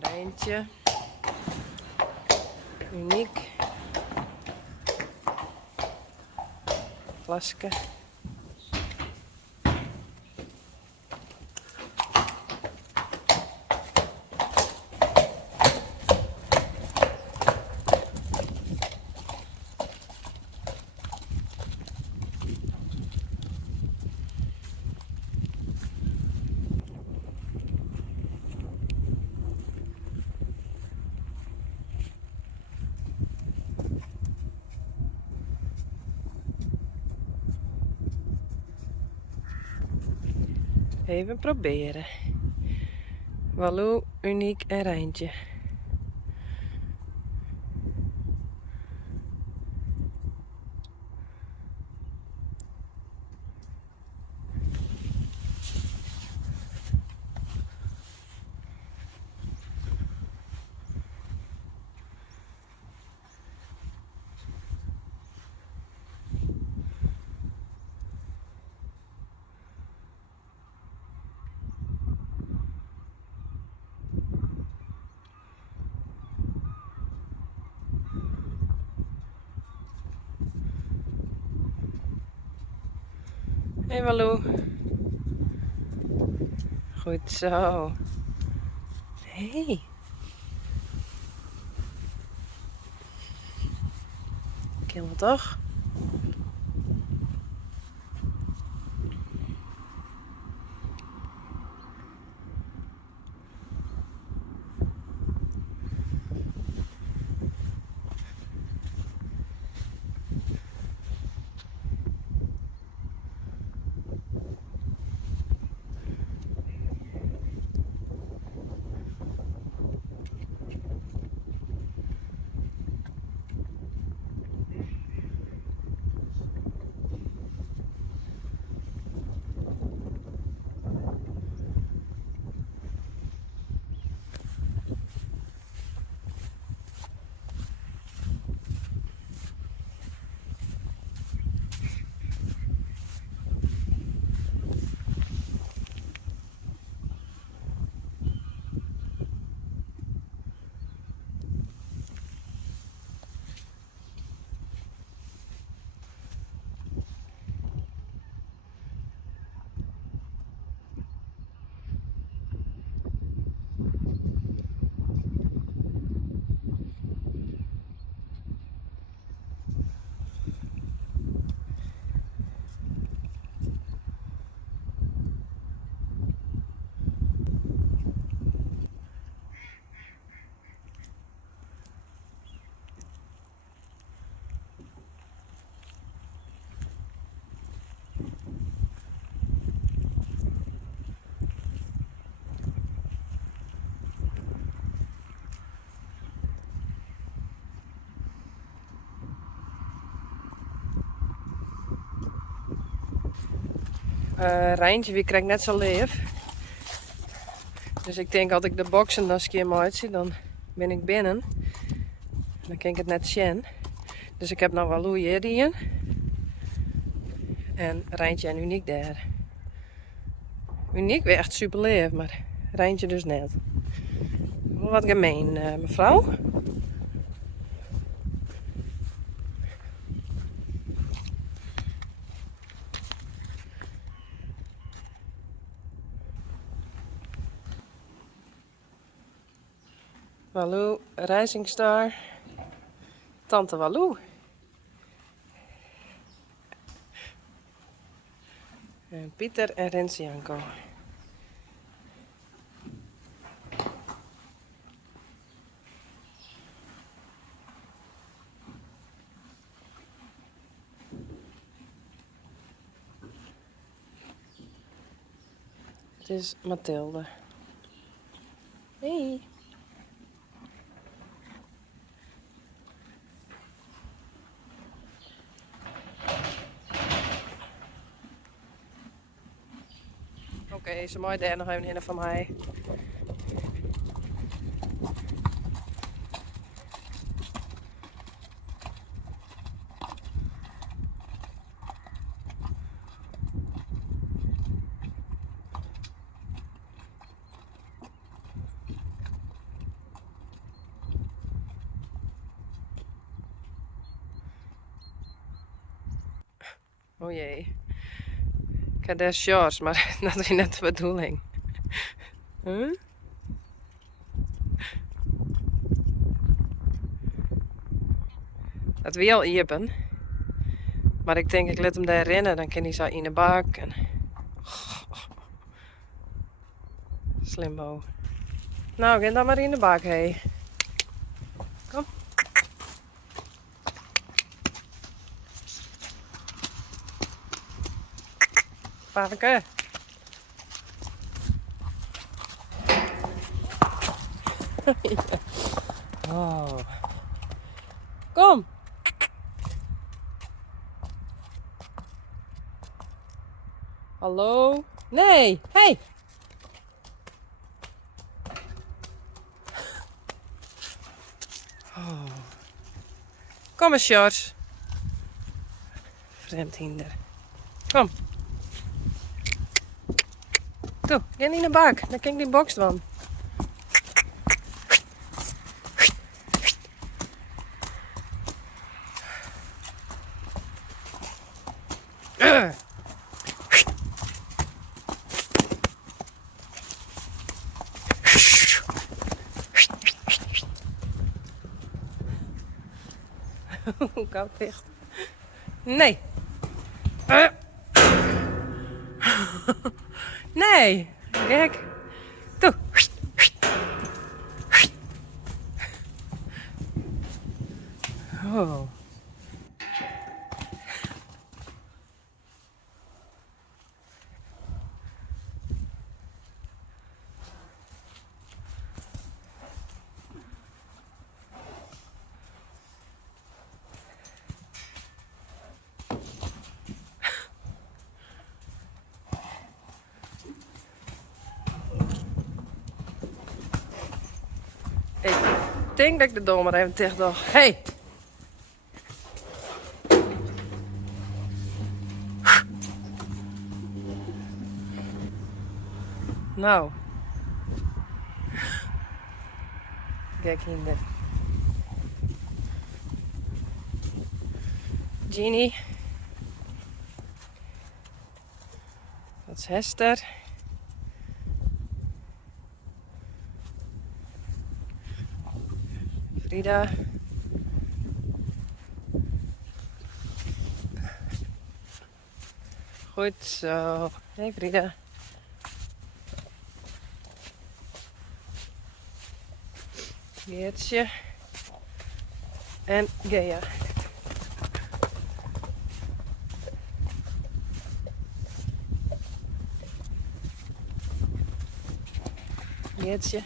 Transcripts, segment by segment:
Rijntje. Uniek. Flaske. Even proberen. Walou, Uniek en Rijntje. Hé Walou. Goed zo. Hé. Ken we toch? Rijntje, wie krijgt net zo leef. Dus ik denk als ik de boxen dan eens een keer maar uitzie, dan ben ik binnen. Dan kan ik het net zien. Dus ik heb nog Walou hierin. En Rijntje en Uniek daar. Uniek weer echt super leef, maar Rijntje dus net. Wat gemeen, mevrouw. Walou, Rising Star. Tante Walou. En Pieter en Rensianko. Het is Mathilde. Hey. Oké, zo mooi daar nog even in van mij. Oh jee. Ik heb daar shorts, maar dat is net de bedoeling. Huh? Het wil iepen. Maar ik denk, ik let hem daar rennen, dan kan hij zo in de bak. En... Slimbo. Nou, ga dan maar in de bak, hé. Kom. Varken. Oh. Kom. Hallo? Nee. Hey. Oh. Kom eens, George. Vreemdhinder. Kom. Toe, ga in de bak. Dan kan ik die box van. Hoe koud dicht? Nee. Nee. Kijk. Toe. Oh. Ik denk dat ik de dom maar even tegen dacht. Hey! Nou. Kijk hinder. Jeannie. Dat is Hester. Frida. Goed zo. Hey Frida. Geertje. En Gea. Geertje.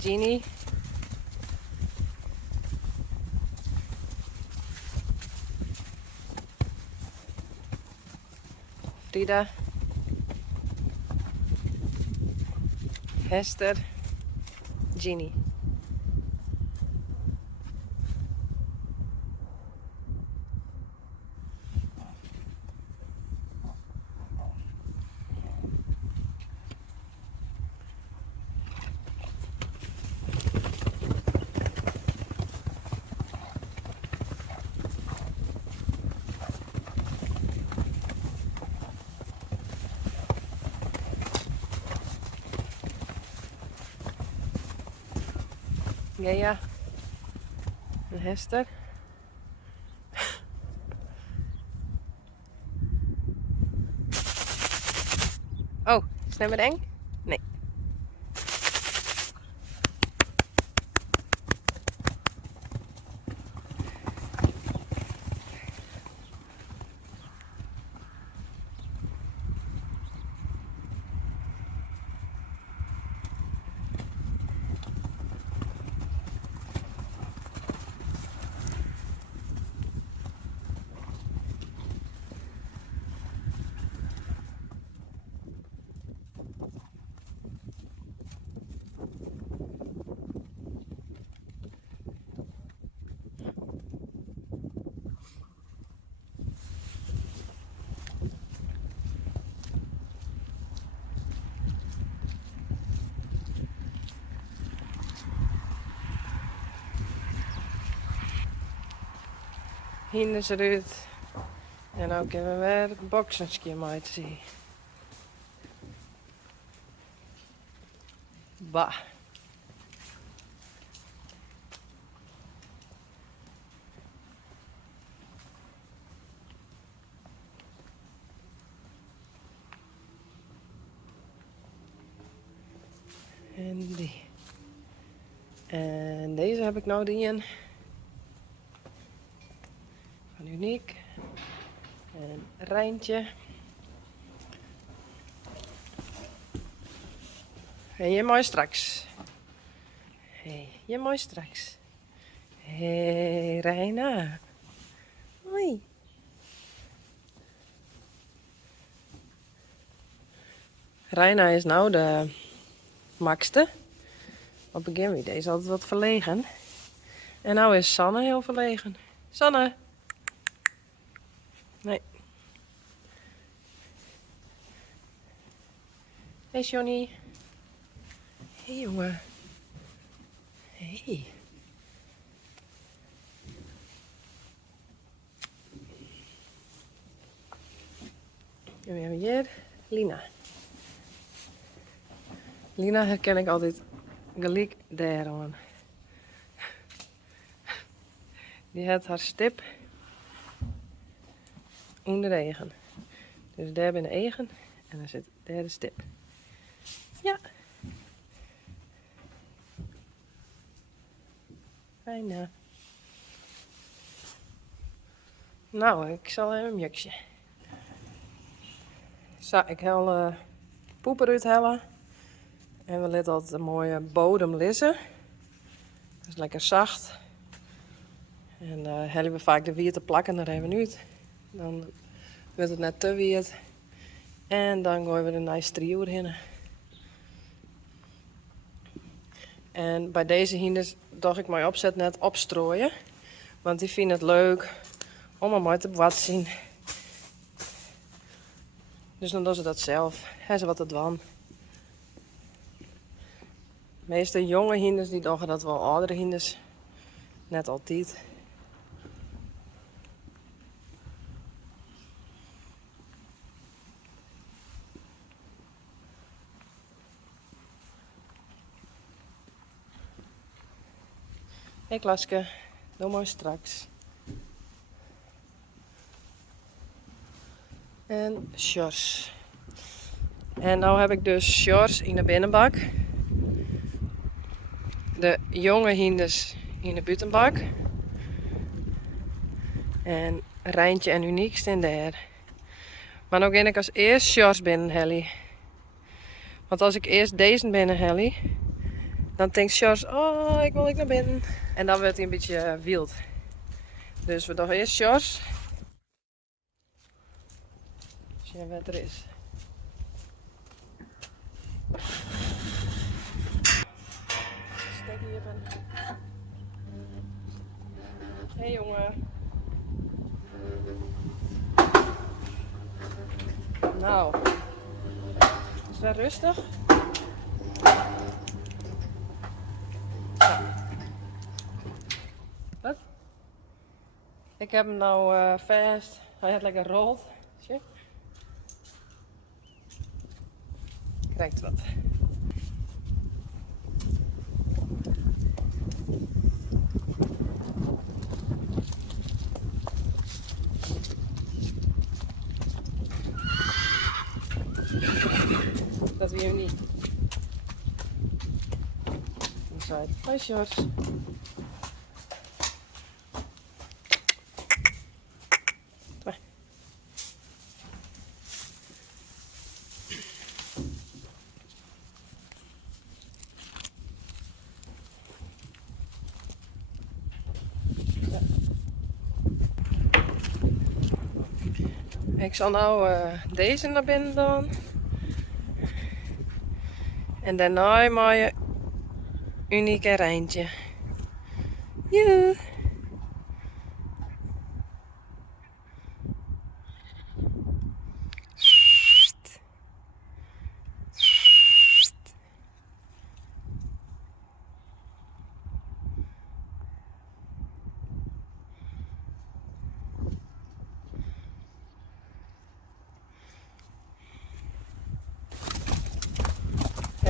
Jeannie. Frida. Hester. Jeannie. Gea. En Hester. Oh, is het met eng? Nee. hinders eruit. En dan kunnen we weer het boksenski mee zien. Bah. En die. En deze heb ik nou die in. Van Uniek. En Rijntje. En je mooi straks. Je mooi straks. Reina. Hoi. Reina is nou de makste. Op het begin deze is altijd wat verlegen. En nou is Sanne heel verlegen. Sanne. Nee. Hey Johnny. Hey jongen. Hey. En we hebben hier Lina. Lina herken ik altijd gelijk daaraan. Die had haar stip onder de egen. Dus daar ben de egen en dan zit daar de stip. Ja. Bijna. Nou, ik zal even een mjukje. Zo, ik haal poep eruit halen. En we laten altijd een mooie bodem lissen. Dat is lekker zacht. En halen we vaak de wierte plakken er even uit. Dan wordt het net te wierd. En dan gooien we er een nice trio in. En bij deze hinders dacht ik mijn opzet net opstrooien. Want die vinden het leuk om er mooi te watsen. Dus dan doen ze dat zelf. Hebben ze wat te doen. De meeste jonge hinders die doen dat wel, oudere hinders net altijd. Hey Klaske, doe maar straks. En Sjors. En nu heb ik dus Sjors in de binnenbak. De jonge hinders in de buitenbak. En Rijntje en Uniek staan daar. Maar nu ga ik als eerst Sjors binnen Helly. Want als ik eerst deze binnen Helly, dan denkt Sjors, oh ik wil naar binnen. En dan wordt hij een beetje wild. Dus we doen eerst Sjors. Zien wat er is. Steek hier even. Hey jongen. Nou, is dat rustig? Ja. Wat? Ik heb hem nou vast. Hij heeft lekker rolt. Zie je? Krijgt wat. Dat wil je niet. Hoi Sjors. Ik zal nou deze naar binnen doen. En daarna mijn unieke Rijntje. Joe!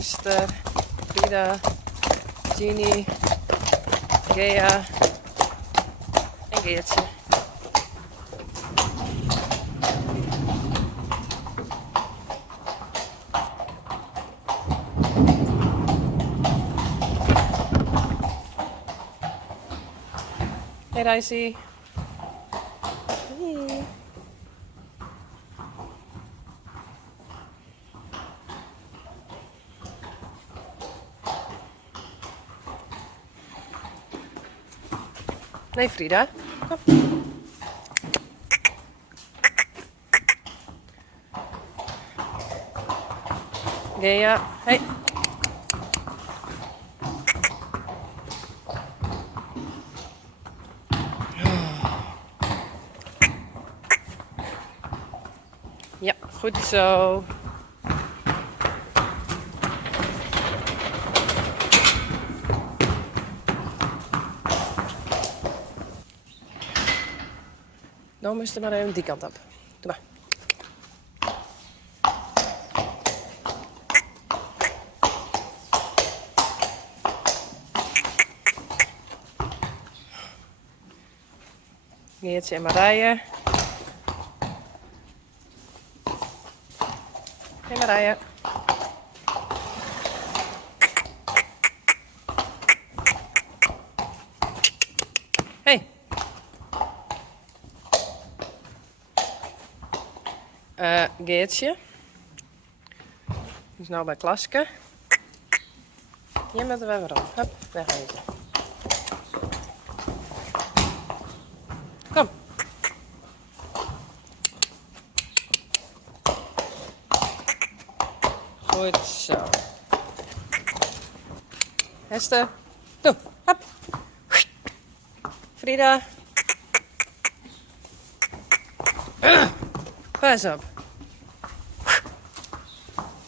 Esther, Frida, Ginny, Gea en Geertje. Hey Daisy. Hey. Nee, Frida. Kom. Gea. Hey. Ja, goed zo. Nou moest je maar even die kant op. Doe maar. Geertje en Marije. Hey Marije. Hey. Geertje. Die is nou bij Klaske. Je met de weer om. Hup, wegwezen. Kom. Goed zo. Esther. Doe. Hup. Frida. Pas op.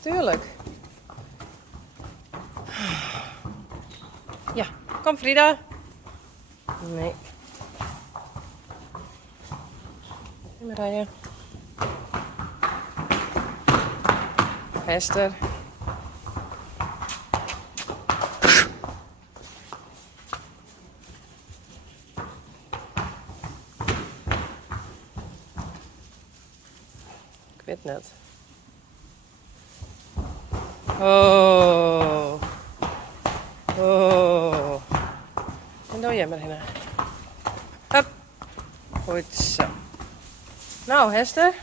Tuurlijk. Ja, kom Frida. Nee. Marije. Esther. Ik weet net. Oh. Oh. En doe jij maar heen. Hup. Goed zo. Nou, Hester.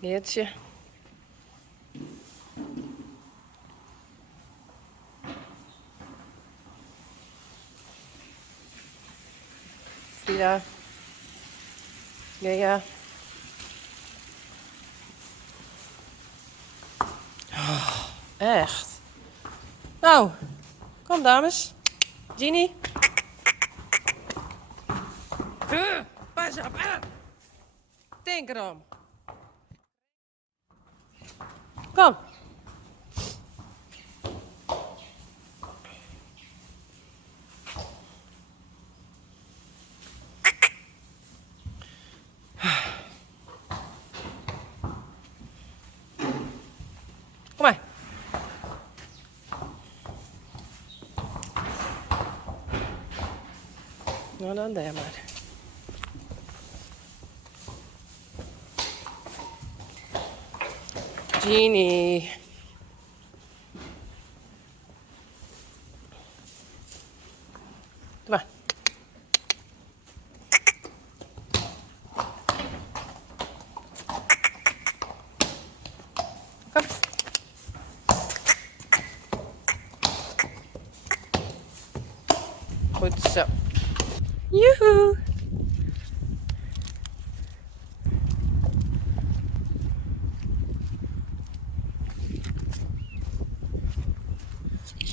Geertje. Frida. Gea. Oh, echt. Nou, kom dames. Ginny. Pas op. Denk erom. Kom. Kom maar. Nou dan daar maar. Ginny. Doe maar. Kom. Goed zo. Joehoe.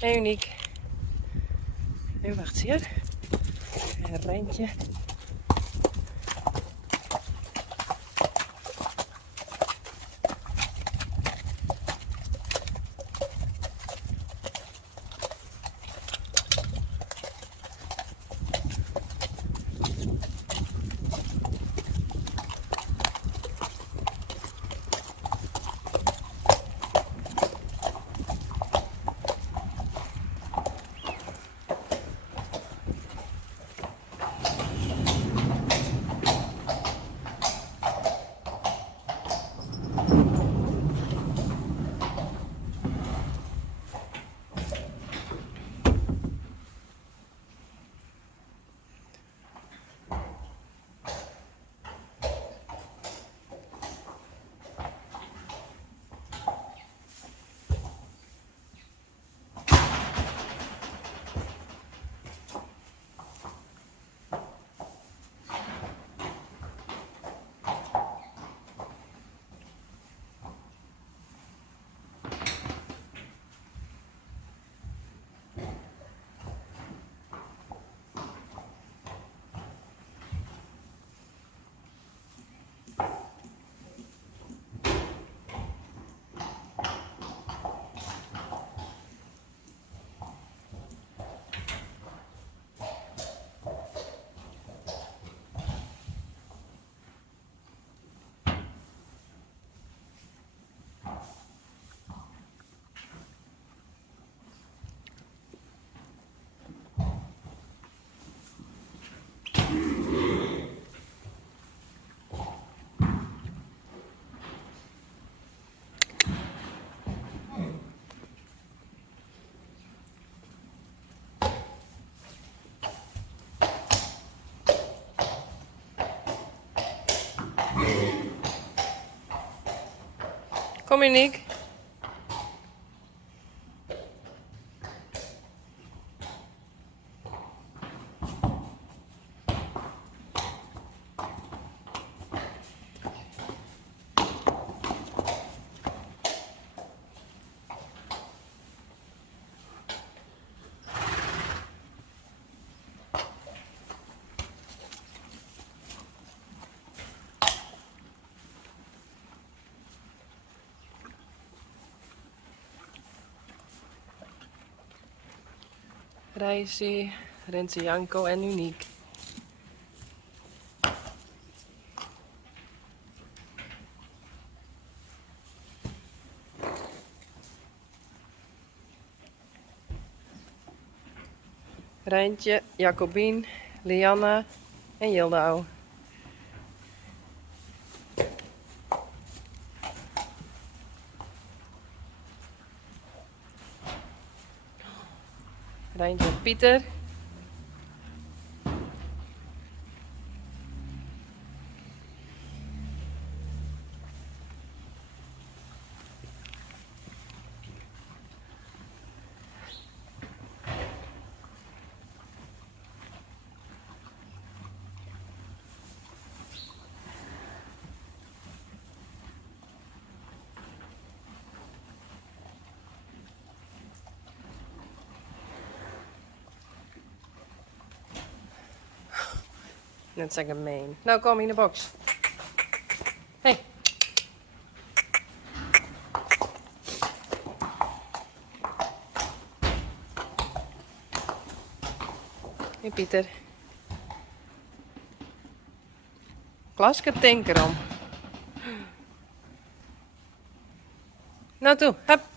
Hey, Uniek. Even wacht hier. Een Rijntje. Kom Uniek. Reisje, Renze Janko en Uniek. Rijntje, Jacobien, Lianne en Jildau. Rijntje, Pieter. Net zo gemeen. Nou, kom in de box. Hey. Hey Pieter. Klaske tinker om. Nou toe, hup.